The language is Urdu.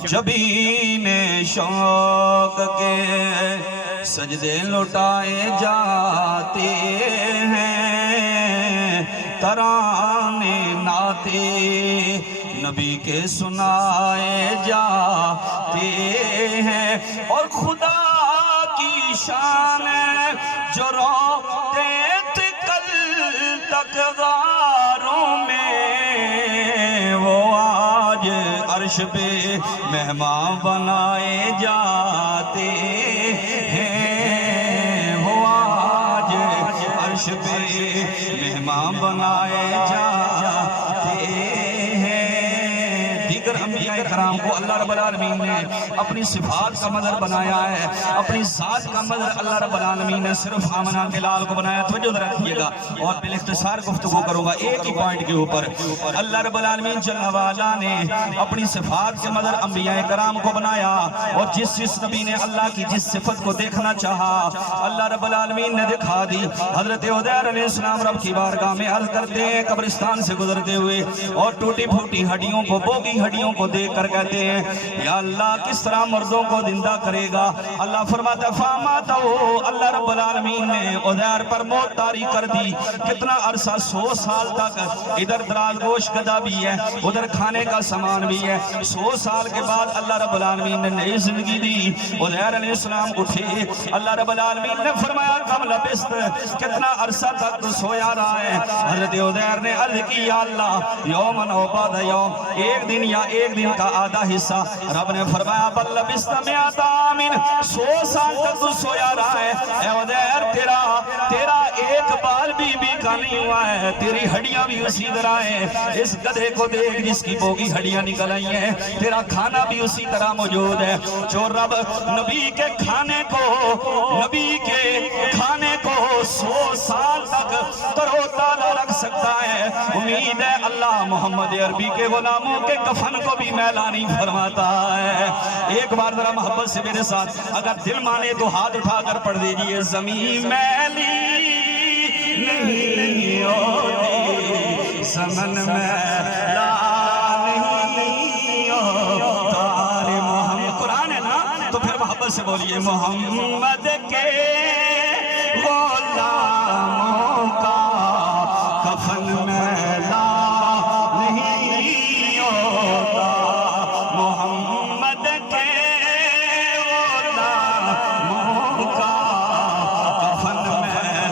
جبین شوق کے سجدے لٹائے جاتے ہیں، ترانے ناتے نبی کے سنائے جاتے ہیں، اور خدا کی شان جو روتے تھے کل تک غاروں میں، وہ آج عرش پہ مہمان بنائے جاتے ہیں، وہ آج عرش پہ مہمان بنائے جاتے ہیں۔ دیگر انبیاء کرام کو اللہ رب العالمین نے اپنی صفات کا مظہر بنایا ہے، اپنی ذات کا مظہر اللہ رب العالمین نے صرف آمنہ کے لال کو بنایا۔ توجہ رکھیے گا اور بالاختصار گفتگو کروں گا ایک ہی پوائنٹ کے اوپر۔ اللہ رب العالمین جل وعلا نے اپنی صفات کے مظہر انبیاء کرام کو بنایا، اور جس نبی نے اللہ کی جس صفت کو دیکھنا چاہا اللہ رب العالمین نے دکھا دی۔ حضرت عزیر علیہ السلام رب کی بارگاہ میں عرض کرتے ہیں قبرستان سے گزرتے ہوئے، اور ٹوٹی پھوٹی ہڈیوں کو، بوگی ہڈیوں کو دیکھ کر کہتے ہیں یا اللہ کس طرح مردوں کو زندہ کرے گا؟ اللہ فرماتا ہے فاماتہو، اللہ رب العالمین نے عزیر پر موت طاری کر دی۔ کتنا عرصہ؟ 100 سال تک۔ ادھر دراز گوش گدا بھی ہے، ادھر کھانے کا سامان بھی ہے۔ 100 سال کے بعد اللہ رب العالمین نے نئی زندگی دی۔ عزیر علیہ السلام اٹھے، اللہ رب العالمین نے فرمایا کم لبست، کتنا عرصہ تک تو سویا رہا ہے؟ حضرت عزیر نے عرض کی یا اللہ یومن او بعد یوم، ایک دن یا ایک دن کا آدھا حصہ۔ رب نے فرمایا بل لبست مئات عام، 100 سال تک تو سویا رہا ہے۔ اے عزیر تیرا ایک بال بھی کا نہیں ہوا ہے، تیری ہڈیاں بھی اسی طرح ہیں۔ اس گدھے کو دیکھ جس کی بوگی ہڈیاں نکل آئی ہیں، تیرا کھانا بھی اسی طرح موجود ہے۔ جو رب نبی کے کھانے کو 100 سال تک ترو تازہ رکھ سکتا ہے، امید ہے اللہ محمد عربی کے غلاموں کے کفن کو بھی میلا نہیں فرماتا ہے۔ ایک بار ذرا محبت سے میرے ساتھ اگر دل مانے تو ہاتھ اٹھا کر پڑھ دیجئے زمین میلی نہیں ہوتی، زمن میلا نہیں ہوتا۔ محمد قرآن ہے نا، تو پھر محبت سے بولیے محمد کے غلاموں کا کفن میں